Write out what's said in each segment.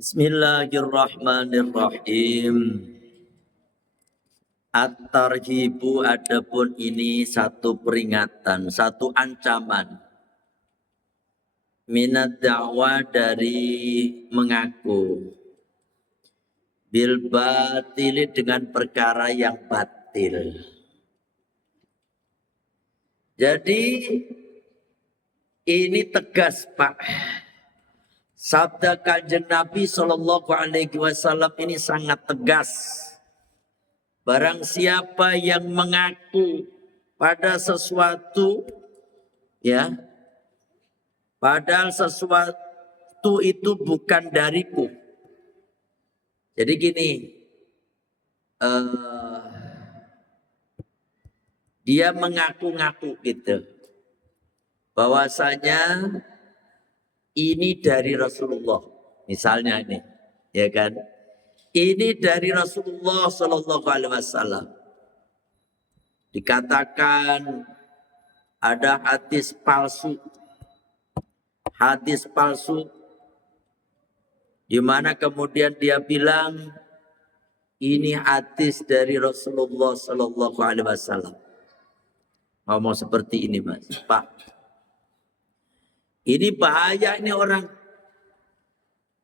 Bismillahirrahmanirrahim. At-tarhibu adapun ini satu peringatan, satu ancaman. Minad dakwah dari mengaku. Bil batili dengan perkara yang batil. Jadi ini tegas, Pak. Sabda Kanjeng Nabi Shallallahu Alaihi Wasallam ini sangat tegas. Barang siapa yang mengaku pada sesuatu, ya, padahal sesuatu itu bukan dariku. Jadi gini, dia mengaku-ngaku gitu, bahwasanya ini dari Rasulullah, misalnya ini, ya kan? Ini dari Rasulullah Sallallahu Alaihi Wasallam. Dikatakan ada hadis palsu, di mana kemudian dia bilang ini hadis dari Rasulullah Sallallahu Alaihi Wasallam. Ngomong seperti ini, Mas, Pak. Ini bahaya ini orang.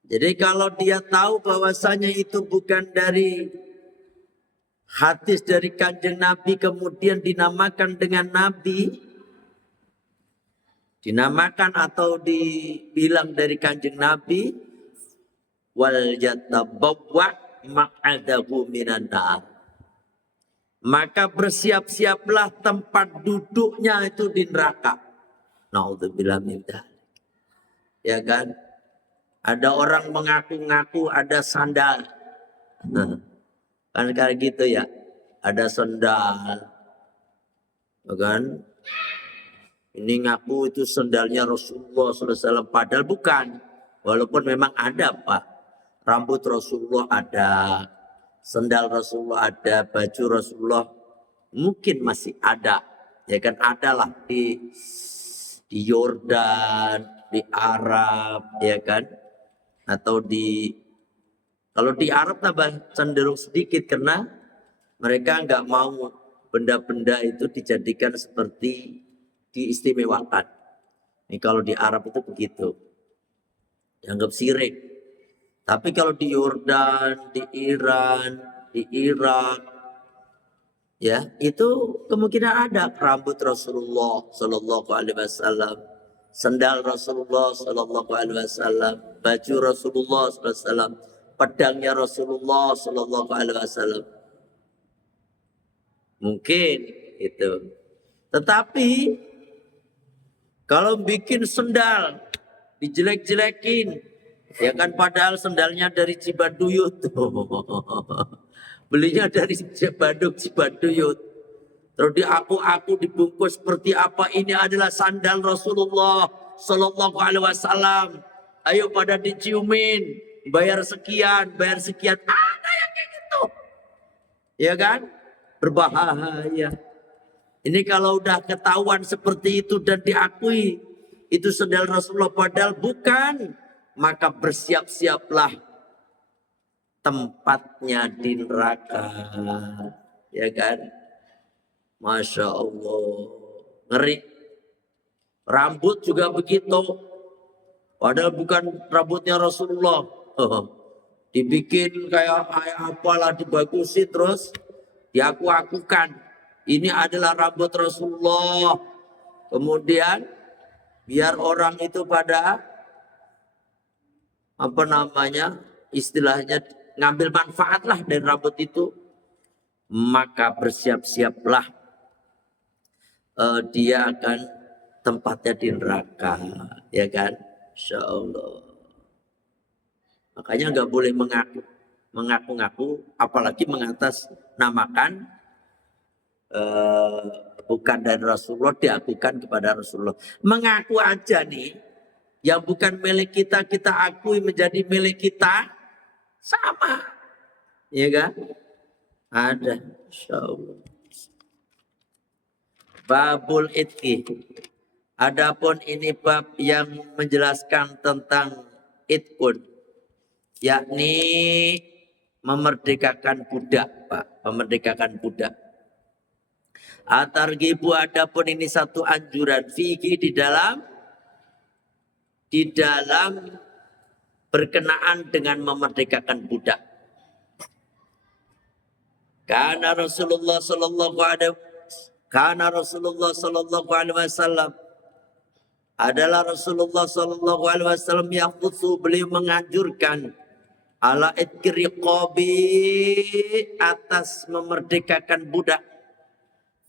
Jadi kalau dia tahu bahwasanya itu bukan dari hadis dari Kanjeng Nabi kemudian dinamakan dengan Nabi, dinamakan atau dibilang dari Kanjeng Nabi, wal yatabawwa maq'adahu minan nar. Maka bersiap-siaplah tempat duduknya itu di neraka. Naudzubillah min dzalik. Ya kan? Ada orang mengaku-ngaku ada sandal. Kan kayak gitu ya. Ada sandal. Kan? Ini ngaku itu sandalnya Rasulullah SAW. Padahal bukan. Walaupun memang ada, Pak. Rambut Rasulullah ada. Sandal Rasulullah ada. Baju Rasulullah mungkin masih ada. Ya kan, adalah di Yordan, di Arab, ya kan? Atau kalau di Arab tambah cenderung sedikit karena mereka nggak mau benda-benda itu dijadikan seperti diistimewakan. Ini kalau di Arab itu begitu, dianggap syirik. Tapi kalau di Yordan, di Iran, di Irak, ya itu kemungkinan ada rambut Rasulullah Sallallahu Alaihi Wasallam, sandal Rasulullah Sallallahu Alaihi Wasallam, baju Rasulullah Sallallahu Alaihi Wasallam, pedangnya Rasulullah Sallallahu Alaihi Wasallam. Mungkin itu. Tetapi kalau bikin sandal dijelek-jelekin, ya kan padahal sandalnya dari Cibaduyut. Belinya dari Cibaduyut. Terus diaku-aku dibungkus seperti apa ini adalah sandal Rasulullah Sallallahu Alaihi Wasallam. Ayo pada diciumin, bayar sekian. Ada yang kayak gitu, ya kan? Berbahaya. Ini kalau udah ketahuan seperti itu dan diakui itu sandal Rasulullah padahal bukan, maka bersiap-siaplah tempatnya di neraka, ya kan? Masya Allah, ngeri. Rambut juga begitu, padahal bukan rambutnya Rasulullah. Dibikin kayak apalah, dibagusi terus diaku-akukan ini adalah rambut Rasulullah. Kemudian biar orang itu pada istilahnya ngambil manfaat lah dari rambut itu, maka bersiap-siaplah dia akan tempatnya di neraka, ya kan? Insya Allah. Makanya nggak boleh mengaku-ngaku, apalagi mengatasnamakan bukan dari Rasulullah diakukan kepada Rasulullah. Mengaku aja nih, yang bukan milik kita kita akui menjadi milik kita, sama, ya kan? Ada, insya Allah. Babul itki. Adapun ini bab yang menjelaskan tentang itkun. yakni memerdekakan budak, Pak, memerdekakan budak. Atargibu, adapun ini satu anjuran fikih di dalam berkenaan dengan memerdekakan budak. Karena Rasulullah sallallahu alaihi wasallam adalah Rasulullah sallallahu alaihi wasallam yang khusus, beliau menganjurkan ala itqi riqabi, atas memerdekakan budak,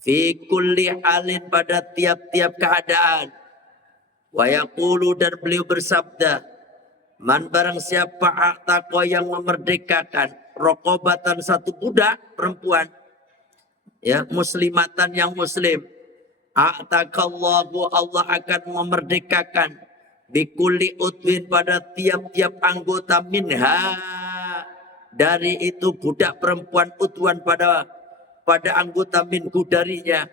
fi kulli halin, pada tiap-tiap keadaan. Wa yaqulu, dan beliau bersabda, man barang siapa a'taqa, yang memerdekakan raqabatan, satu budak perempuan, ya, muslimatan, yang muslim, a'taqallahu, Allah akan memerdekakan, bikulli utwin, pada tiap-tiap anggota, minha, dari itu budak perempuan, utwan, pada anggota, minhu, darinya,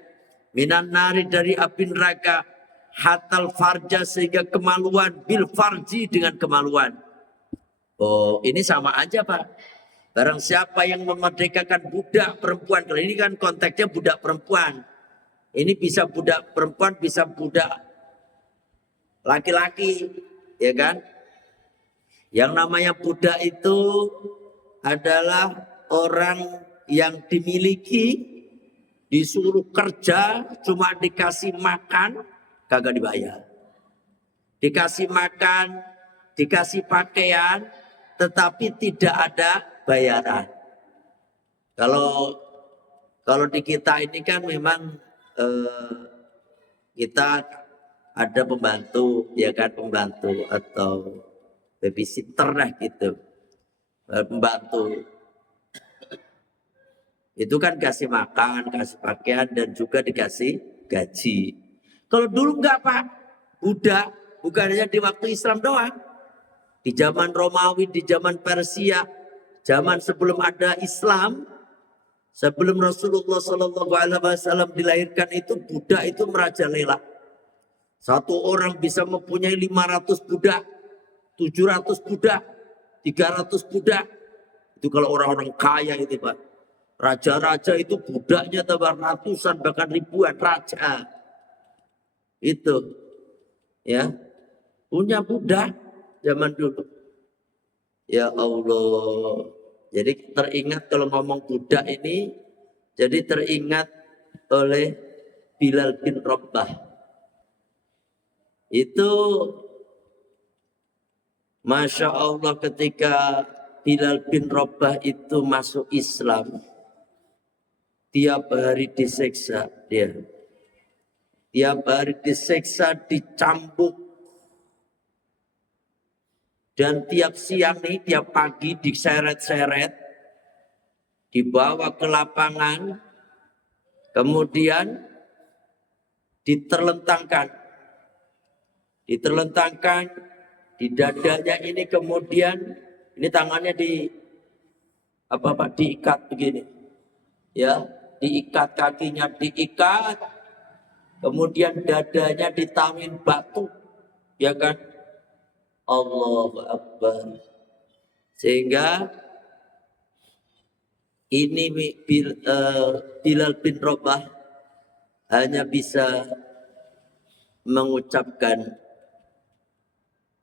minan nari, dari api neraka, hatal farja, sehingga kemaluan, bil farji, dengan kemaluan. Oh, ini sama aja, Pak. Barang siapa yang memerdekakan budak perempuan, kalau ini kan konteksnya budak perempuan. Ini bisa budak perempuan, bisa budak laki-laki, ya kan? Yang namanya budak itu adalah orang yang dimiliki, disuruh kerja, cuma dikasih makan, kagak dibayar. Dikasih makan, dikasih pakaian, tetapi tidak ada bayaran. Kalau di kita ini kan memang kita ada pembantu, ya kan, pembantu atau babysitter lah gitu. Pembantu itu kan kasih makan, kasih pakaian, dan juga dikasih gaji. Kalau dulu enggak, Pak, budak bukan hanya di waktu Islam doang. Di zaman Romawi, di zaman Persia, zaman sebelum ada Islam, sebelum Rasulullah SAW dilahirkan, itu budak itu merajalela. Satu orang bisa mempunyai 500 budak, 700 budak, 300 budak. Itu kalau orang-orang kaya itu, Pak. Raja-raja itu budaknya tambah ratusan, bahkan ribuan raja. Itu, ya, punya budak zaman dulu. Ya Allah. Jadi teringat kalau ngomong budak ini, jadi teringat oleh Bilal bin Rabah. Itu Masya Allah, ketika Bilal bin Rabah itu masuk Islam, tiap hari disiksa dia. Tiap hari disiksa, dicambuk. Dan tiap siang nih, tiap pagi diseret-seret, dibawa ke lapangan, kemudian diterlentangkan di dadanya ini, kemudian ini tangannya diikat begini, ya, diikat, kakinya diikat, kemudian dadanya ditawin batu, ya kan? Allahu Akbar. Sehingga ini Bilal bin Rabah hanya bisa mengucapkan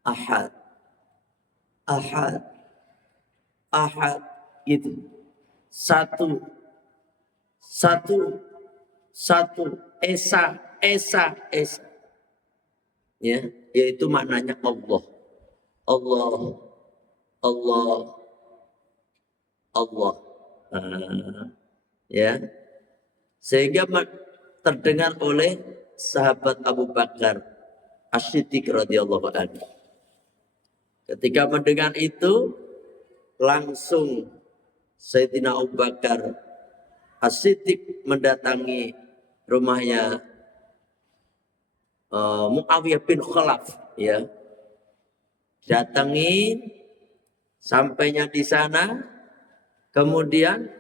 ahad, ahad, ahad, gitu. Satu, esa, esa, esa. Ya, yaitu maknanya Allah. Allah, Allah, Allah. Ya, sehingga terdengar oleh sahabat Abu Bakar As-Siddiq radhiyallahu anhu. Ketika mendengar itu, langsung Sayyidina Abu Bakar As-Siddiq mendatangi rumahnya Muawiyah bin Khalaf, ya. Datangin, sampainya di sana, kemudian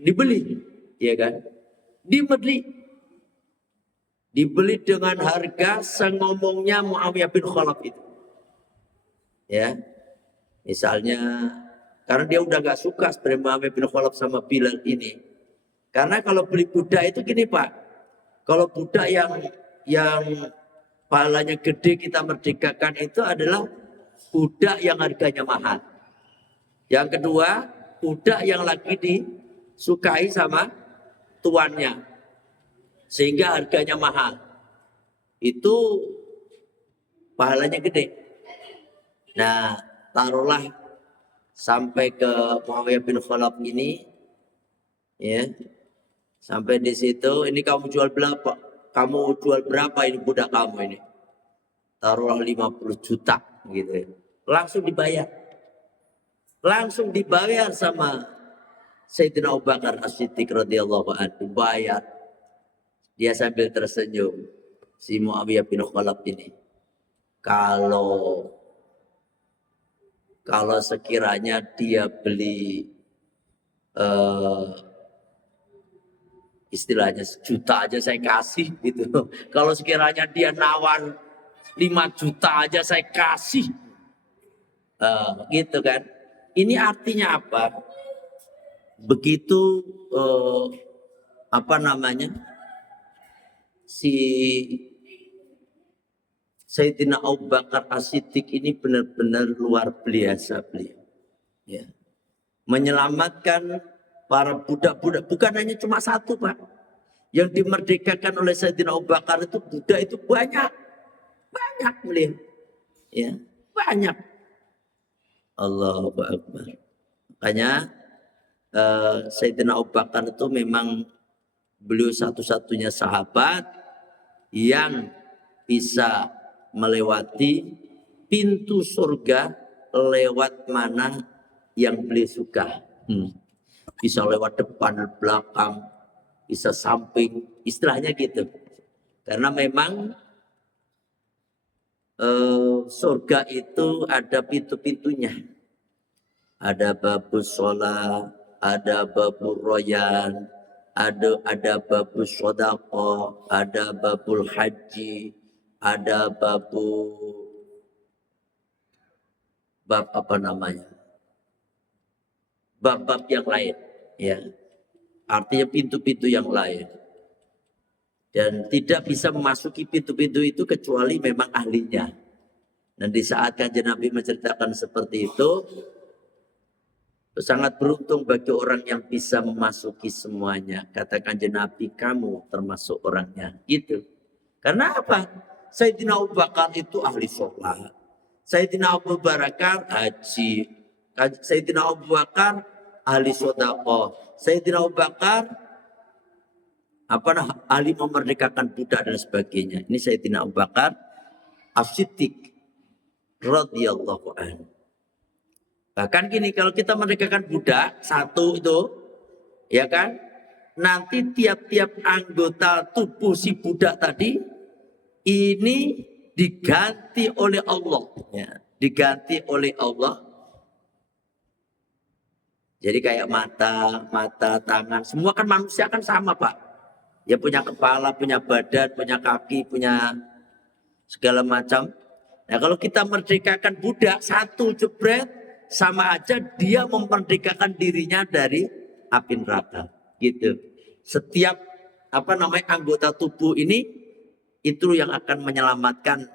dibeli, ya kan? Dibeli dengan harga sengomongnya Muawiyah bin Khalaf itu. Ya. Misalnya, karena dia udah gak suka sebenarnya Muhammad bin Khalaf sama Bilal ini. Karena kalau beli budak itu gini Pak, kalau budak yang pahalanya gede kita merdekakan itu adalah budak yang harganya mahal. Yang kedua, budak yang lagi disukai sama tuannya, sehingga harganya mahal. Itu pahalanya gede. Nah, taruhlah sampai ke Muawiyah bin Khalaf ini, ya, sampai di situ, ini kamu jual berapa? Kamu jual berapa ini budak kamu ini? Taruhlah 50 juta, gitu ya. Langsung dibayar. Langsung dibayar sama Sayyidina Abu Bakar As-Siddiq radhiyallahu anhu. Bayar. Dia sambil tersenyum. Si Muawiyah bin Khalaf ini. Kalau sekiranya dia beli istilahnya sejuta aja saya kasih gitu. Kalau sekiranya dia nawar 5 juta aja saya kasih. Gitu kan. Ini artinya apa? Begitu si Sayyidina Abu Bakar As-Siddiq ini benar-benar luar biasa beliau. Ya. Menyelamatkan para budak-budak, bukan hanya cuma satu Pak. Yang dimerdekakan oleh Sayyidina Abu Bakar itu budak itu banyak. Banyak beliau. Ya, banyak. Allahu Akbar. Makanya Sayyidina Abu Bakar itu memang beliau satu-satunya sahabat yang bisa melewati pintu surga lewat mana yang beliau suka. Bisa lewat depan, belakang, bisa samping, istilahnya gitu. Karena memang surga itu ada pintu-pintunya. Ada babus sholat, ada babul royan, ada babus sodaqah, ada babul haji, ada bab apa namanya? Bab-bab yang lain, ya. Artinya pintu-pintu yang lain. Dan tidak bisa memasuki pintu-pintu itu kecuali memang ahlinya. Dan di saat Kanjeng Nabi menceritakan seperti itu, sangat beruntung bagi orang yang bisa memasuki semuanya. Kata Kanjeng Nabi, kamu termasuk orangnya. Gitu. Karena apa? Sayyidina Abu Bakar itu ahli sholat. Sayyidina Abu Bakar haji. Sayyidina Abu Bakar ahli sedekah. Sayyidina Abu Bakar ahli memerdekakan budak dan sebagainya. Ini Sayyidina Abu Bakar As-Siddiq radhiyallahu anhu. Bahkan gini, kalau kita merdekakan budak satu itu, ya kan? Nanti tiap-tiap anggota tubuh si budak tadi ini diganti oleh Allah, ya, diganti oleh Allah. Jadi kayak mata, tangan, semua kan manusia kan sama Pak. Ya punya kepala, punya badan, punya kaki, punya segala macam. Nah kalau kita merdekakan budak satu jebret, sama aja dia memerdekakan dirinya dari api neraka. Gitu. Setiap anggota tubuh ini itu yang akan menyelamatkan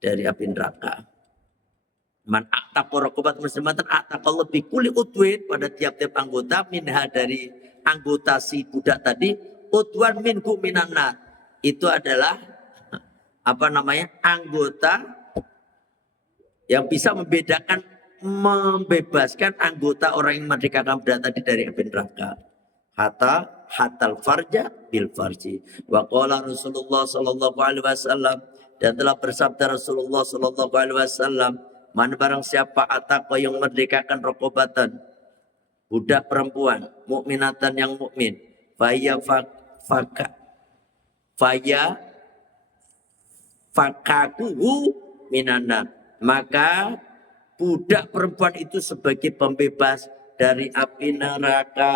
dari api neraka. Man a'taqa raqabatan muslimatan a'taqallahu bi kulli udwin, pada tiap-tiap anggota minha dari anggota si budak tadi udwan minhu minanna. Itu adalah anggota yang bisa membebaskan anggota orang yang merdekakan budak tadi dari api neraka. Hatal farja bil farji. Wa qala Rasulullah sallallahu alaihi wasallam, dan telah bersabda Rasulullah sallallahu alaihi wasallam, man barang siapa ataqa yang merdekakan raqabatan, budak perempuan mukminatan yang mukmin, fakakuhu minanar, maka budak perempuan itu sebagai pembebas dari api neraka.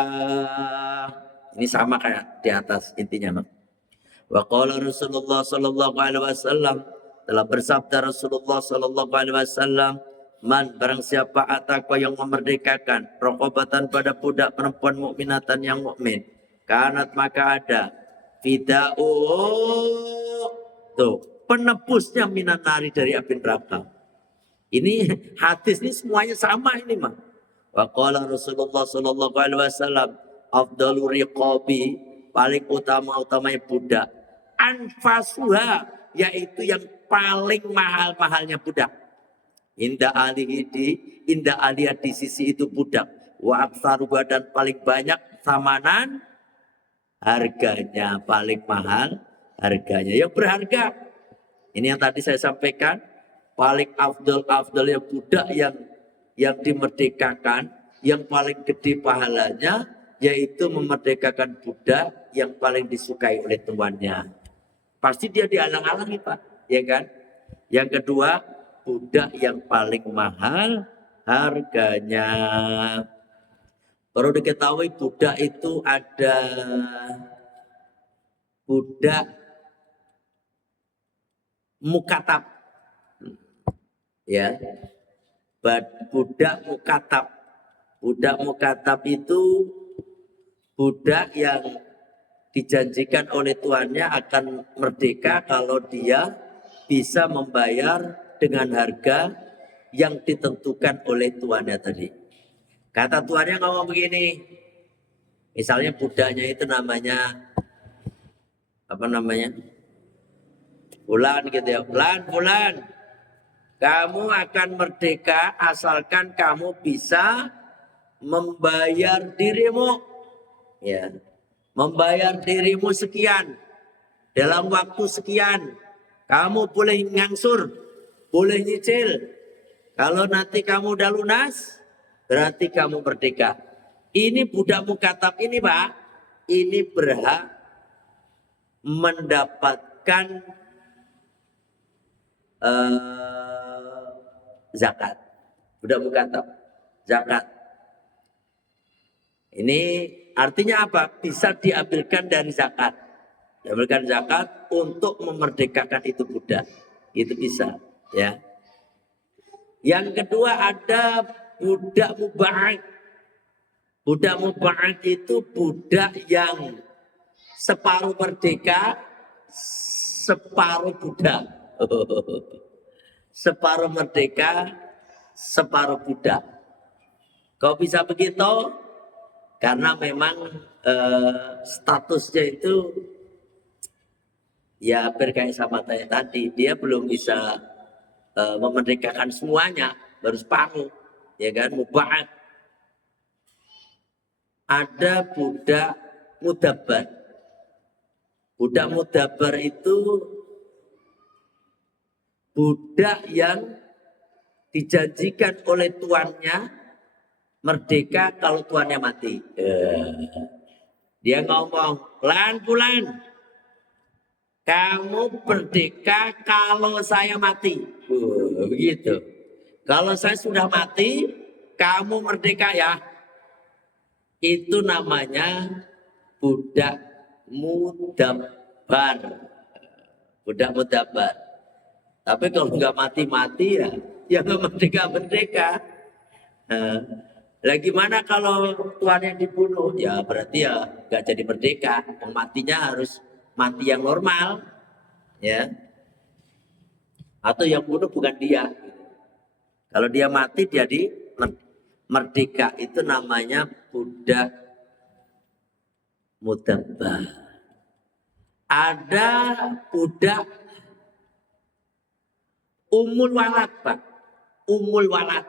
Ini sama kayak di atas intinya. Wa qala Rasulullah sallallahu alaihi wasallam, Telah bersabda Rasulullah sallallahu alaihi wasallam, man barang siapa ataqwa yang memerdekakan raqabatan pada budak perempuan mukminatan yang mukmin, kanat maka ada fida'u, tuh penebusnya minan nari dari api neraka. Ini hadis ini semuanya sama ini mah. Wa qala Rasulullah sallallahu alaihi wasallam, afdalu riqabi, paling utama-utamanya budak. Anfasuha, yaitu yang paling mahal-mahalnya budak. Indah aliyah di sisi itu budak. Wa aktsaruha, dan paling banyak samanan harganya, paling mahal harganya. Yang berharga. Ini yang tadi saya sampaikan, paling afdal ya budak yang dimerdekakan, yang paling gede pahalanya yaitu memerdekakan budak yang paling disukai oleh tuannya. Pasti dia dihalang-halangi Pak, ya kan? Yang kedua, budak yang paling mahal harganya. Perlu diketahui budak itu ada budak mukatab, ya, budak mukatab. Budak mukatab itu budak yang dijanjikan oleh tuannya akan merdeka kalau dia bisa membayar dengan harga yang ditentukan oleh tuannya tadi. Kata tuannya ngomong begini, misalnya budaknya itu namanya apa namanya? Bulan gitu ya. Bulan. Kamu akan merdeka asalkan kamu bisa membayar dirimu. Ya. Membayar dirimu sekian dalam waktu sekian. Kamu boleh ngangsur, boleh nyicil. Kalau nanti kamu udah lunas, berarti kamu merdeka. Ini budak mukatab ini Pak, ini berhak mendapatkan zakat. Budak mukatab, zakat. Ini artinya apa? Bisa diambilkan dari zakat. Diambilkan zakat untuk memerdekakan itu budak. Itu bisa, ya. Yang kedua ada budak muba'ad. Budak muba'ad itu budak yang separuh merdeka, separuh budak. Separuh merdeka, separuh budak. Kok bisa begitu? Karena memang statusnya itu ya berkait sama tadi, dia belum bisa memerdekakan semuanya, baru separuh, ya kan, muba'ad. Ada budak mudabbar. Budak mudabbar itu budak yang dijanjikan oleh tuannya merdeka kalau tuannya mati. Dia ngomong, bulan, kamu merdeka kalau saya mati. Begitu. Kalau saya sudah mati, kamu merdeka ya. Itu namanya budak mudabbar. Budak mudabbar. Tapi kalau nggak mati-mati ya nggak merdeka-merdeka. Lah gimana kalau tuannya dibunuh? Ya berarti ya nggak jadi merdeka. Yang matinya harus mati yang normal, ya. Atau yang bunuh bukan dia. Kalau dia mati jadi merdeka, itu namanya budak mudabbar. Ada budak umul walad, Pak. Umul walad.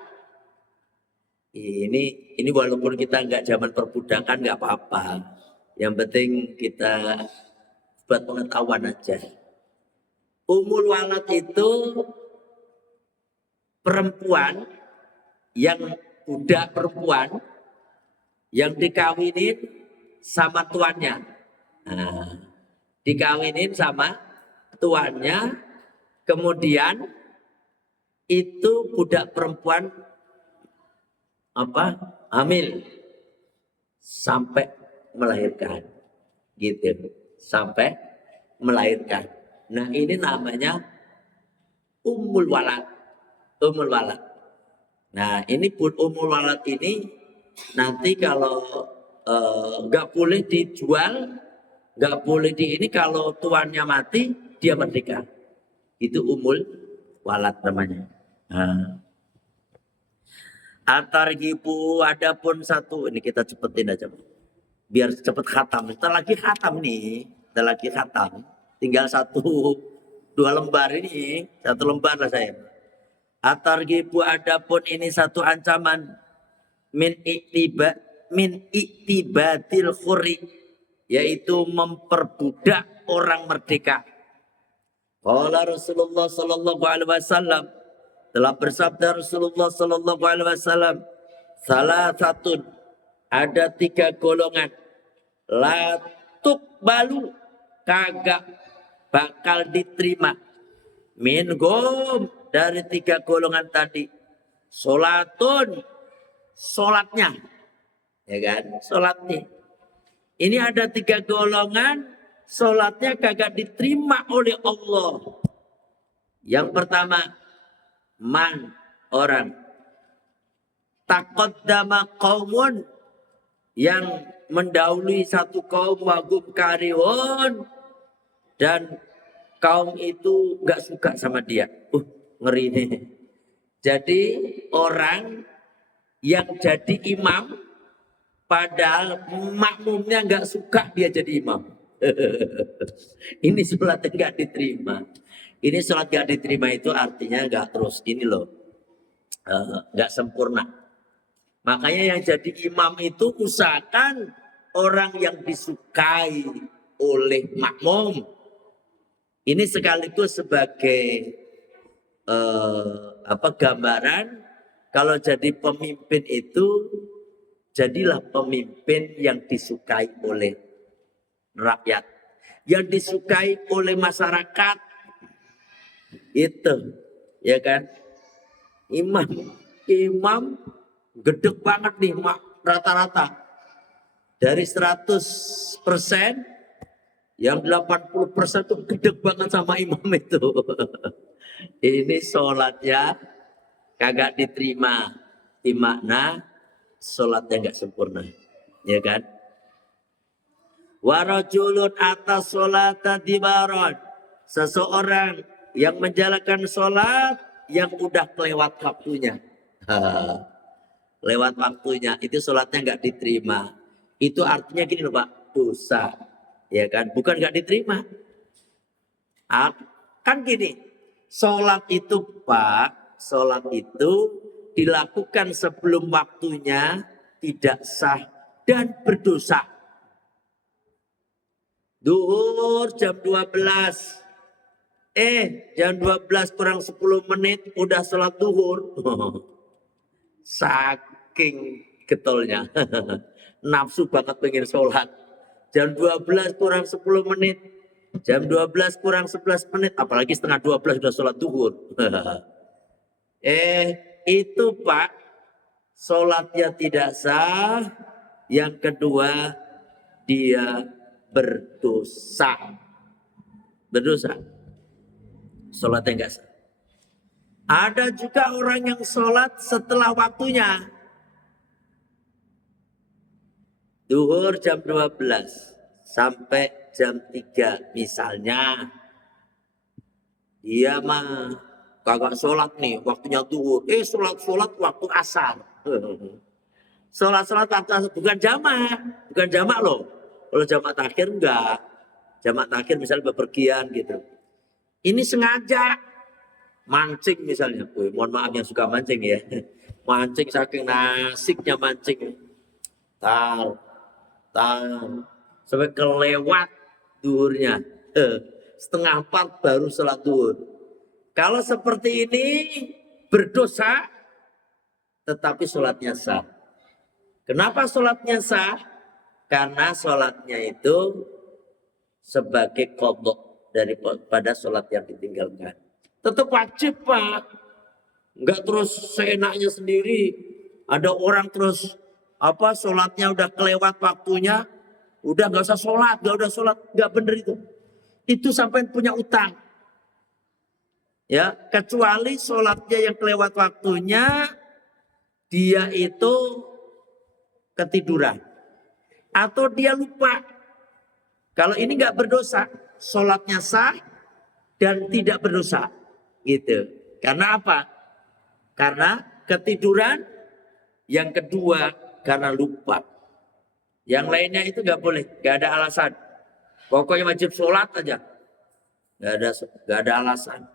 Ini walaupun kita nggak zaman perbudakan nggak apa-apa. Yang penting kita buat pengetahuan aja. Umul walad itu perempuan yang budak perempuan yang dikawinin sama tuannya. Nah, dikawinin sama tuannya, kemudian itu budak perempuan hamil sampai melahirkan, gitu, sampai melahirkan. Nah ini namanya Ummul walad. Ummul walad. Nah ini pun ummul walad ini nanti kalau nggak boleh dijual, nggak boleh di ini, kalau tuannya mati dia merdeka. Itu ummul walad namanya. Nah. Atargibu, adapun satu, ini kita cepetin aja biar cepet khatam. Kita lagi khatam nih, kita lagi khatam. Tinggal dua lembar ini, satu lembar lah saya. Atargibu, adapun ini satu ancaman min iktibatil khuri, yaitu memperbudak orang merdeka. Qala Rasulullah sallallahu alaihi wasallam, telah bersabda Rasulullah sallallahu alaihi wasallam, salah satu, ada 3 golongan, la tuqbalu, kagak bakal diterima, minhum, dari 3 golongan tadi, solatun, solatnya, ya kan, solatnya. Ini ada 3 golongan, solatnya kagak diterima oleh Allah. Yang pertama, man, orang, taqaddama qaumun, yang mendahului satu kaum, wagum karihun, dan kaum itu nggak suka sama dia. Ngeri nih. Jadi orang yang jadi imam padahal makmumnya nggak suka dia jadi imam. Ini sholat nggak diterima. Ini sholat nggak diterima itu artinya nggak terus ini loh, nggak sempurna. Makanya yang jadi imam itu usahakan orang yang disukai oleh makmum. Ini sekaligus sebagai gambaran kalau jadi pemimpin itu jadilah pemimpin yang disukai oleh rakyat, yang disukai oleh masyarakat. Itu, ya kan? Imam gedek banget nih, rata-rata. Dari 100%, yang 80% tuh gedek banget sama imam itu. Ini sholatnya kagak diterima. Di makna sholatnya gak sempurna. Ya kan? Warajulun atas sholata dibaron. Seseorang yang menjalankan sholat yang udah kelewat waktunya. Lewat waktunya, itu sholatnya nggak diterima. Itu artinya gini loh Pak, dosa. Ya kan, bukan nggak diterima. Kan gini, sholat itu Pak, sholat itu dilakukan sebelum waktunya tidak sah dan berdosa. Duhur jam 12. Jam 12 kurang 10 menit udah sholat duhur. Saking getolnya. Nafsu banget pengen sholat. Jam 12 kurang 10 menit. Jam 12 kurang 11 menit. Apalagi setengah 12 udah sholat duhur. Itu Pak, sholatnya tidak sah. Yang kedua, dia berdosa. Berdosa. Sholatnya enggak sah. Ada juga orang yang sholat setelah waktunya. Duhur jam 12 sampai jam 3 misalnya. Dia mah kagak sholat nih, waktunya duhur. Sholat waktu asar. Sholat waktu asar, bukan jamak loh. Kalau jamak takhir enggak. Jamak takhir misalnya bepergian gitu. Ini sengaja mancing misalnya. Mohon maaf yang suka mancing ya. Mancing saking nasiknya mancing. Sampai kelewat duhurnya. Setengah 4 baru sholat duhur. Kalau seperti ini berdosa, tetapi sholatnya sah. Kenapa sholatnya sah? Karena sholatnya itu sebagai qadha daripada sholat yang ditinggalkan. Tetap wajib Pak. Enggak terus seenaknya sendiri. Ada orang terus sholatnya udah kelewat waktunya, udah nggak usah sholat, nggak bener itu. Itu sampai punya utang. Ya, kecuali sholatnya yang kelewat waktunya, dia itu ketiduran atau dia lupa. Kalau ini nggak berdosa, sholatnya sah dan tidak berdosa, gitu. Karena apa? Karena ketiduran, yang kedua karena lupa. Yang lainnya itu nggak boleh, nggak ada alasan. Pokoknya wajib sholat aja, nggak ada alasan.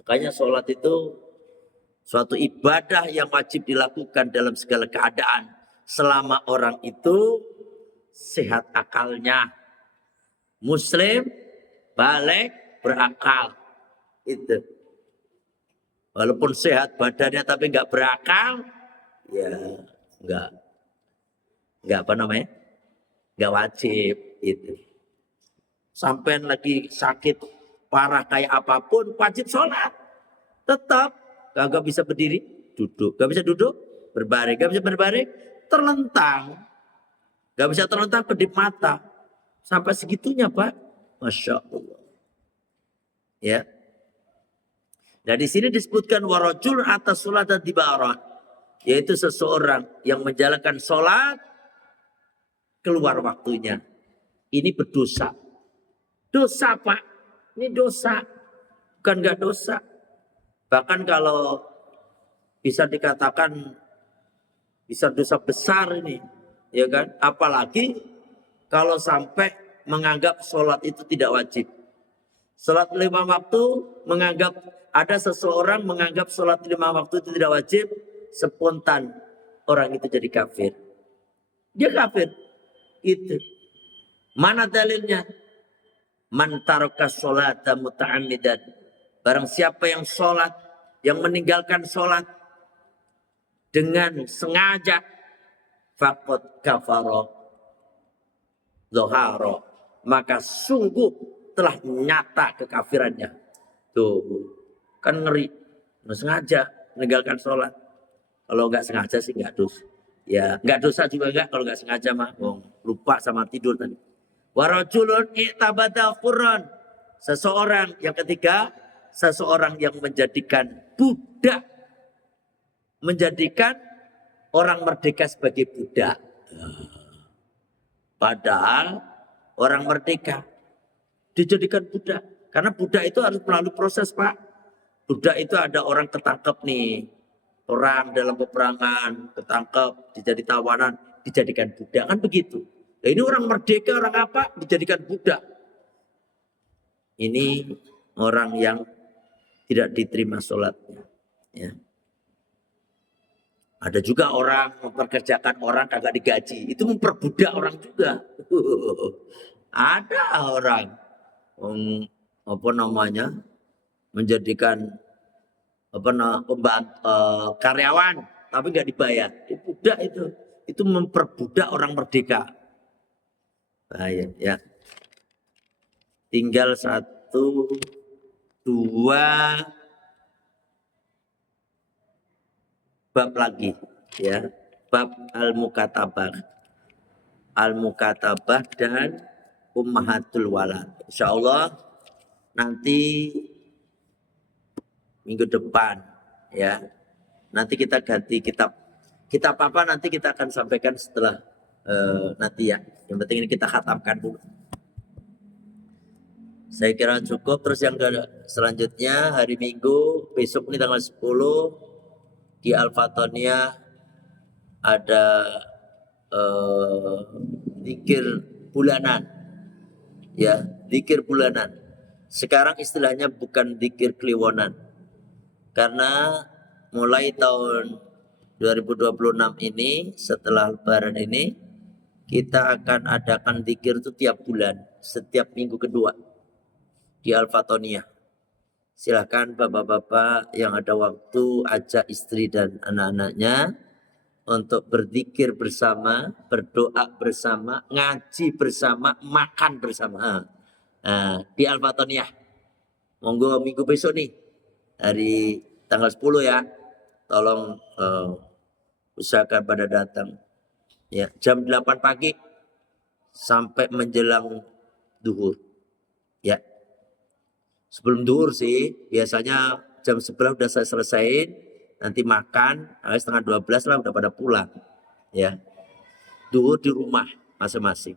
Makanya sholat itu suatu ibadah yang wajib dilakukan dalam segala keadaan selama orang itu sehat akalnya, muslim, balik, berakal. Itu. Walaupun sehat badannya tapi nggak berakal, ya nggak nggak apa namanya, nggak wajib itu. Sampai lagi sakit parah kayak apapun wajib sholat, tetap kagak bisa berdiri, duduk, gak bisa duduk, berbaring, gak bisa berbaring, terlentang, gak bisa terlentang, kedip mata, sampai segitunya Pak, masya Allah. Ya, nah di sini disebutkan warajul atas sholat dan tibaran, yaitu seseorang yang menjalankan sholat keluar waktunya. Ini berdosa. Dosa Pak, ini dosa, bukan nggak dosa. Bahkan kalau bisa dikatakan bisa dosa besar ini, ya kan? Apalagi kalau sampai menganggap sholat itu tidak wajib. Sholat 5 waktu menganggap, ada seseorang menganggap sholat 5 waktu itu tidak wajib, spontan orang itu jadi kafir. Dia kafir. Itu. Mana dalilnya? Man taraka sholata muta'ammidan. Barang siapa yang sholat, yang meninggalkan sholat dengan sengaja, faqad kafara zoharo, maka sungguh telah nyata kekafirannya. Tuh, kan ngeri. Nggak sengaja meninggalkan sholat. Kalau nggak sengaja sih nggak dosa. Ya nggak dosa juga nggak kalau nggak sengaja mah. Lupa sama tidur tadi. Warajulun i'tabada Quran. Seseorang yang ketiga, seseorang yang menjadikan budak, menjadikan orang merdeka sebagai budak. Padahal orang merdeka dijadikan budak. Karena budak itu harus melalui proses Pak. Budak itu ada orang ketangkep nih. Orang dalam peperangan, ketangkep, dijadi tawanan, dijadikan budak. Kan begitu. Nah, ini orang merdeka, orang apa? Dijadikan budak. Ini orang yang tidak diterima sholatnya. Ya. Ada juga orang memperkerjakan orang kagak digaji. Itu memperbudak orang juga. Ada orang apa namanya, menjadikan karyawan tapi nggak dibayar. Itu budak itu memperbudak orang merdeka. Bahaya ya. Tinggal 1, 2 bab lagi ya. Bab al-mukatabah. Al-mukatabah dan ummahatul walad. Insyaallah nanti minggu depan ya. Nanti kita ganti kitab. Kitab apa nanti kita akan sampaikan setelah nanti ya. Yang penting ini kita khatamkan dulu. Saya kira cukup. Terus yang selanjutnya hari Minggu besok ini tanggal 10 di Al-Fatoniyah ada zikir bulanan. Ya, zikir bulanan. Sekarang istilahnya bukan zikir kliwonan. Karena mulai tahun 2026 ini, setelah Lebaran ini, kita akan adakan zikir itu tiap bulan, setiap minggu kedua di Al-Fatoniyah. Silakan bapak-bapak yang ada waktu ajak istri dan anak-anaknya untuk berzikir bersama, berdoa bersama, ngaji bersama, makan bersama. Nah, di Al-Fatoniyah. Monggo minggu besok nih, hari tanggal 10 ya. Tolong usahakan pada datang. Ya, jam 8 pagi sampai menjelang duhur. Ya. Sebelum duhur sih, biasanya jam 11 udah saya selesaiin, nanti makan, setengah 12 lah udah pada pulang. Ya, duhur di rumah masing-masing.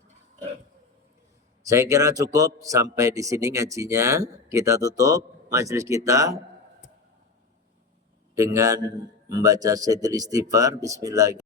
Saya kira cukup sampai di sini ngajinya. Kita tutup majelis kita dengan membaca Sayyidul Istighfar. Bismillah.